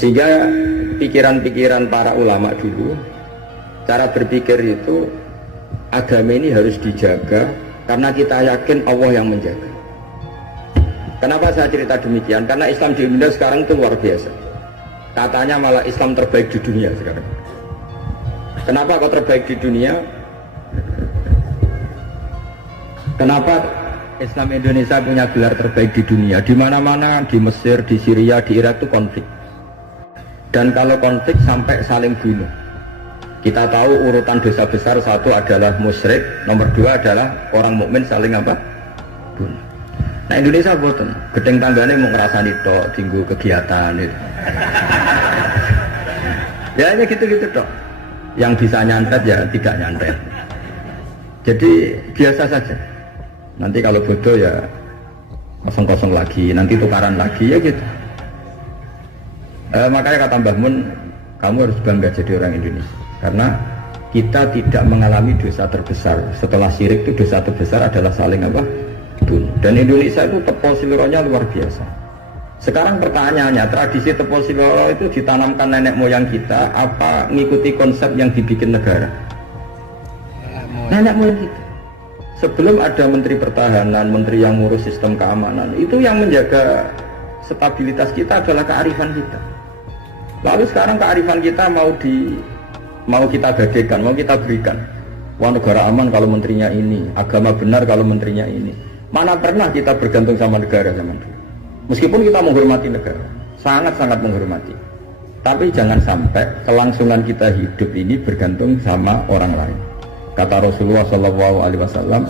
Sehingga pikiran-pikiran para ulama dulu, cara berpikir itu agama ini harus dijaga karena kita yakin Allah yang menjaga. Kenapa saya cerita demikian? Karena Islam di Indonesia sekarang itu luar biasa. Katanya malah Islam terbaik di dunia sekarang. Kenapa kok terbaik di dunia? Kenapa Islam Indonesia punya gelar terbaik di dunia? Di mana-mana, di Mesir, di Syria, di Irak itu konflik. Dan kalau konflik sampai saling bunuh. Kita tahu urutan dosa besar satu adalah musyrik, nomor dua adalah orang mukmin saling apa? Bunuh. Nah Indonesia boten, gedeng tanggane mau ngerasani tok, tinggu kegiatan itu. Ya hanya gitu-gitu tok. Yang bisa nyantet ya tidak nyantet. Jadi biasa saja. Nanti kalau bodoh ya kosong-kosong lagi, nanti tukaran lagi ya gitu. Makanya kata Mbah Mun, kamu harus bangga jadi orang Indonesia. Karena kita tidak mengalami dosa terbesar. Setelah syirik itu dosa terbesar adalah saling apa? Bunuh. Dan Indonesia itu tepol siloronya luar biasa. Sekarang pertanyaannya, tradisi tepol siloro itu ditanamkan nenek moyang kita apa mengikuti konsep yang dibikin negara? Nenek moyang kita. Sebelum ada menteri pertahanan, menteri yang ngurus sistem keamanan, itu yang menjaga stabilitas kita adalah kearifan kita. Lalu sekarang kearifan kita mau kita gadaikan, mau kita berikan. Wah negara aman kalau menterinya ini, agama benar kalau menterinya ini. Mana pernah kita bergantung sama negara zaman dulu. Meskipun kita menghormati negara, sangat-sangat menghormati. Tapi jangan sampai kelangsungan kita hidup ini bergantung sama orang lain. Kata Rasulullah SAW,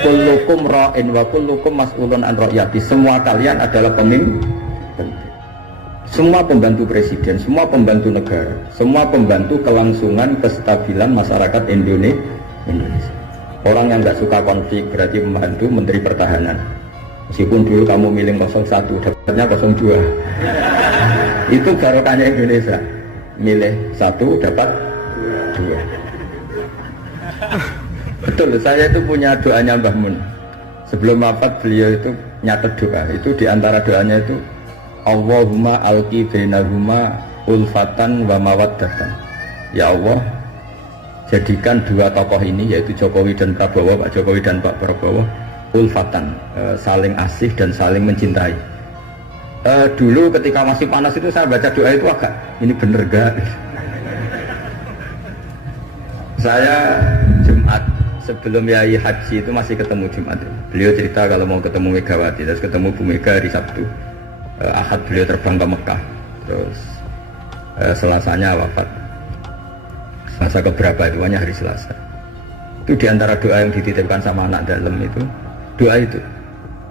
kullukum ra'in wa kullukum mas'ulun an ra'yati. Semua kalian adalah pemimpin. Semua pembantu presiden, semua pembantu negara, semua pembantu kelangsungan kestabilan masyarakat Indonesia. Orang yang nggak suka konflik berarti membantu menteri pertahanan. Meskipun dulu kamu milih 01, dapatnya 02. Itu barokahnya Indonesia. Milih 1, dapat 2. Betul, saya itu punya doanya Mbah Mun. Sebelum wafat beliau itu nyatet doa. Itu diantara doanya itu Allahumma alqi bainahuma ulfatan wa mawaddatan. Ya Allah, jadikan dua tokoh ini yaitu Jokowi dan Prabowo, Pak Jokowi dan Pak Prabowo ulfatan, saling asih dan saling mencintai. Dulu ketika masih panas itu saya baca doa itu agak ini bener gak? Saya Jumat sebelum Yai Haji itu masih ketemu Jumat. Beliau cerita kalau mau ketemu Megawati, terus ketemu Bu Mega hari Sabtu. Ahad beliau terbang ke Mekah, terus Selasanya wafat. Selasa keberapa itu hanya hari Selasa. Itu diantara doa yang dititipkan sama anak dalam itu, doa itu.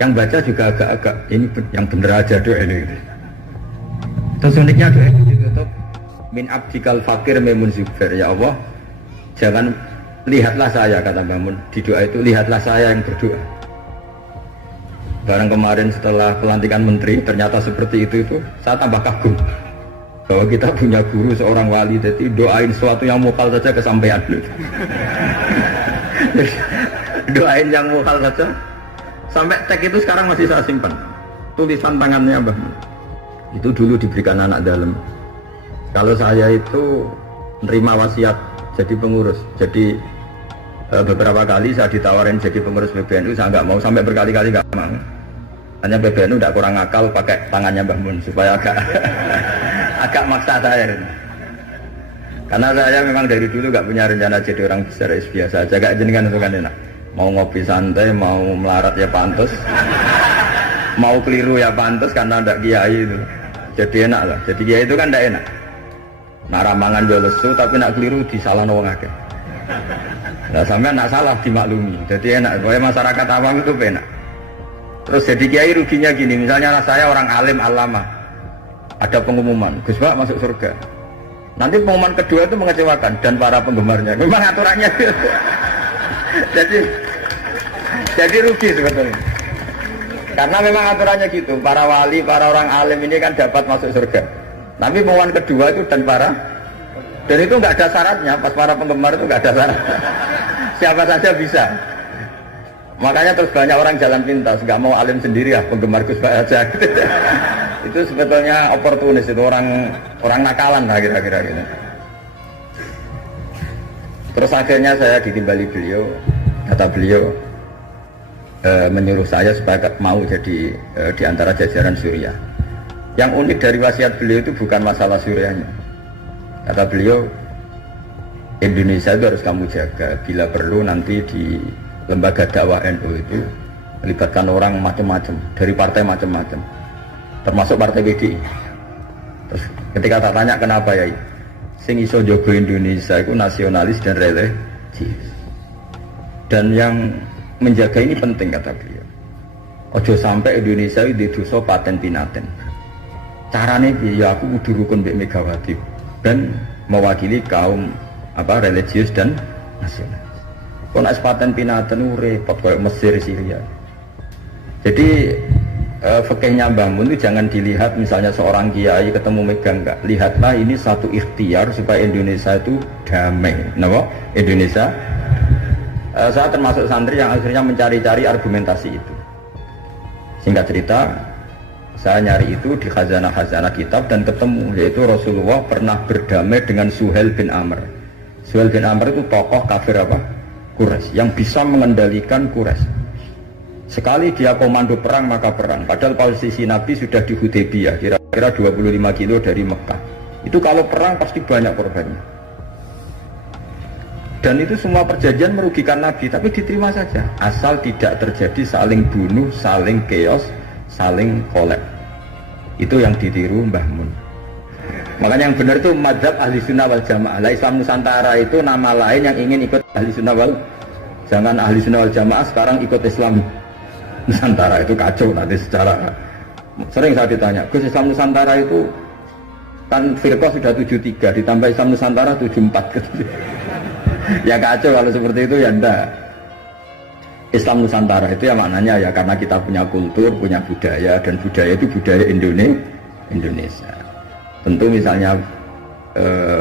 Yang baca juga agak-agak ini yang bener aja doa ini. Terus uniknya doa itu ditutup min abdikal fakir memun zubair. Ya Allah, jangan lihatlah saya, kata Bangun di doa itu, lihatlah saya yang berdoa. Barang kemarin setelah pelantikan menteri ternyata seperti itu saya tambah kagum bahwa kita punya guru seorang wali, jadi doain sesuatu yang mukal saja kesampaian. Doain yang mukal saja sampai teks itu sekarang masih saya simpan, tulisan tangannya Mbah. Itu dulu diberikan anak dalam. Kalau saya itu menerima wasiat jadi pengurus, jadi beberapa kali saya ditawarin jadi pengurus PBNU, saya nggak mau, sampai berkali-kali nggak mau. Hanya PBNU tidak kurang akal pakai tangannya Mbah Mun supaya agak maksa saya. Karena saya memang dari dulu nggak punya rencana jadi orang besar, biasa aja, gak jenengan itu kan enak. Mau ngopi santai, mau melarat ya pantas, mau keliru ya pantas karena tidak kiai itu. Jadi enak lah. Jadi kiai itu kan tidak enak. Nak ramangan yo lesu tapi nak keliru disalahno wong akeh. Nah sampai nak salah dimaklumi. Jadi enak. Pokoknya masyarakat awam itu enak. Terus jadi kiai ruginya gini, misalnya saya orang alim alama, ada pengumuman Gus Pak masuk surga. Nanti pengumuman kedua itu mengecewakan dan para penggemarnya. Memang aturannya jadi rugi sebetulnya. Karena memang aturannya gitu. Para wali, para orang alim ini kan dapat masuk surga. Tapi pengumuman kedua itu dan itu nggak ada syaratnya. Pas para penggemar itu nggak ada syarat. Siapa saja bisa. Makanya terus banyak orang jalan pintas, nggak mau alim sendiri ya, penggemar Gus Pak aja. Itu sebetulnya oportunis, itu orang nakalan lah kira-kira gitu. Terus akhirnya saya ditimbali beliau, kata beliau menyuruh saya supaya mau jadi di antara jajaran Suriah. Yang unik dari wasiat beliau itu bukan masalah Suriahnya. Kata beliau, Indonesia itu harus kamu jaga. Bila perlu nanti di lembaga dakwah NU itu melibatkan orang macam-macam dari partai macam-macam, termasuk partai PDI. Terus ketika tak tanya kenapa ya, sing iso jaga Indonesia itu nasionalis dan religius. Dan yang menjaga ini penting kata beliau. Ojo sampai Indonesia itu dosa paten pinaten. Carane ya aku kudu rukun mbek Megawati dan mewakili kaum religius dan nasional. Kok nek paten pinaten repot kayak Mesir, Syria. Jadi fikihnya Mbah Mun itu jangan dilihat misalnya seorang kiai ketemu megang, enggak. Lihatlah ini satu ikhtiar supaya Indonesia itu damai. Kenapa? Indonesia. Saya termasuk santri yang akhirnya mencari-cari argumentasi itu. Singkat cerita, saya nyari itu di khazanah-khazanah kitab dan ketemu, yaitu Rasulullah pernah berdamai dengan Suhail bin Amr. Suhail bin Amr itu tokoh kafir Quraisy yang bisa mengendalikan Quraisy. Sekali dia komando perang maka perang. Padahal posisi Nabi sudah di Hudaybiyah, kira-kira 25 kilo dari Mekah. Itu kalau perang pasti banyak korbannya. Dan itu semua perjanjian merugikan Nabi, tapi diterima saja. Asal tidak terjadi saling bunuh, saling chaos, saling kolek. Itu yang ditiru Mbah Mun. Makanya yang benar itu mazhab ahli sunnah wal jamaah. Islam Nusantara itu nama lain yang ingin ikut ahli sunnah wal. Jangan ahli sunnah wal jamaah sekarang ikut Islam Nusantara, itu kacau nanti secara. Sering saya ditanya, Gus, Islam Nusantara itu kan firqah sudah 73 ditambah Islam Nusantara 74 gitu. Ya kacau kalau seperti itu ya enggak. Islam Nusantara itu ya maknanya ya karena kita punya kultur, punya budaya, dan budaya itu budaya Indonesia. Tentu misalnya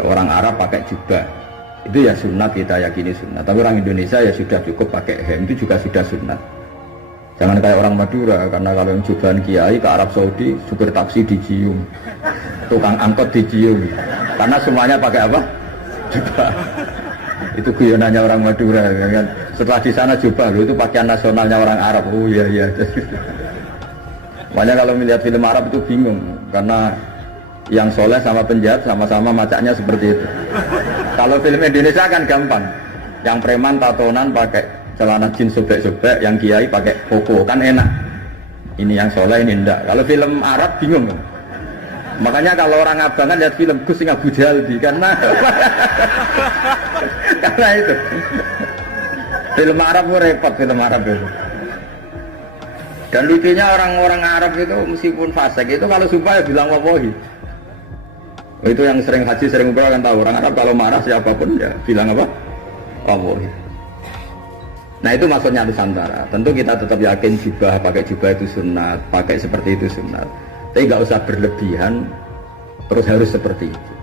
orang Arab pakai jubah, itu ya sunat, kita yakini sunat. Tapi orang Indonesia ya sudah cukup pakai hem, itu juga sudah sunat. Jangan kayak orang Madura, karena kalau yang jubahan kiai ke Arab Saudi, supir taksi dicium, tukang angkot dicium, karena semuanya pakai apa? Jubah. Itu guyonannya orang Madura kan. Setelah di sana jubah itu pakaian nasionalnya orang Arab. Oh iya. Makanya kalau melihat film Arab itu bingung karena yang soleh sama penjahat sama-sama macaknya seperti itu. Kalau film Indonesia kan gampang. Yang preman tatonan pakai celana jeans sobek-sobek, yang kiai pakai koko kan enak. Ini yang soleh, ini enggak. Kalau film Arab bingung. Makanya kalau orang abangan lihat film Gus sing Abu Jaldi karena karena itu film Arab repot, film Arab itu. Dan lucunya orang-orang Arab itu meskipun fasik itu kalau sumpah ya bilang wallahi. Itu yang sering haji, sering umrah kan tahu, orang Arab kalau marah siapapun ya bilang apa? Wallahi. Nah itu maksudnya Nusantara. Tentu kita tetap yakin jubah, pakai jubah itu sunat, pakai seperti itu sunat. Tapi nggak usah berlebihan, terus harus seperti itu.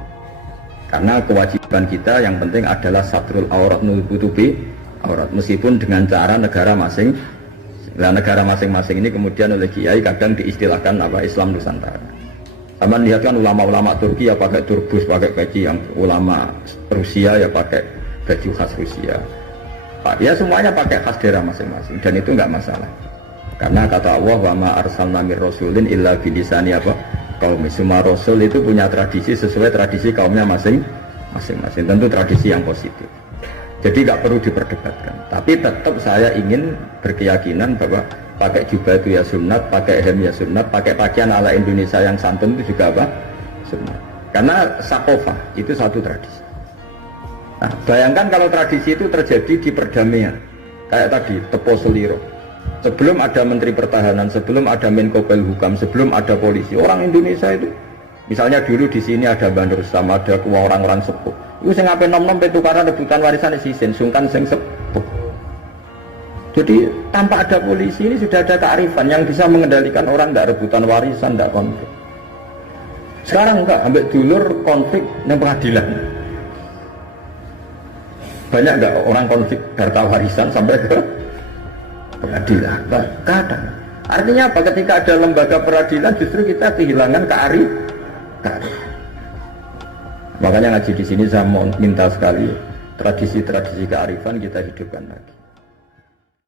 Karena kewajiban kita yang penting adalah satrul aurat nutupi aurat, meskipun dengan cara negara masing. Nah, negara masing-masing ini kemudian oleh kiai kadang diistilahkan Islam Nusantara. Sama lihat kan ulama-ulama Turki ya pakai turbus, pakai peci, yang ulama Rusia ya pakai baju khas Rusia. Ya semuanya pakai khas daerah masing-masing dan itu nggak masalah. Karena kata Allah, wa ma arsalna mir rasulin illa bilisani qaumi. Semua rasul itu punya tradisi sesuai tradisi kaumnya masing-masing. Tentu tradisi yang positif. Jadi nggak perlu diperdebatkan. Tapi tetap saya ingin berkeyakinan bahwa pakai jubah itu ya sunat, pakai hem ya sunat, pakai pakaian ala Indonesia yang santun itu juga sunat. Karena sakofah itu satu tradisi. Nah, bayangkan kalau tradisi itu terjadi di perdamaian. Kayak tadi, Tepo Seliro. Sebelum ada Menteri Pertahanan, sebelum ada Menko Polhukam, sebelum ada polisi, orang Indonesia itu, misalnya dulu di sini ada Bandur sama ada orang-orang sepuh. Itu sing ape nom-nom tukaran rebutan warisan isin, sungkan sing sepuh. Jadi tanpa ada polisi ini sudah ada kearifan yang bisa mengendalikan orang, tidak rebutan warisan, tidak konflik. Sekarang enggak, ambil dulur konflik yang pengadilan. Banyak enggak orang konflik harta warisan sampai ke pengadilan? Kadang. Artinya apa? Ketika ada lembaga peradilan justru kita kehilangan kearifan. Makanya ngaji di sini saya mau minta sekali tradisi-tradisi kearifan kita hidupkan lagi.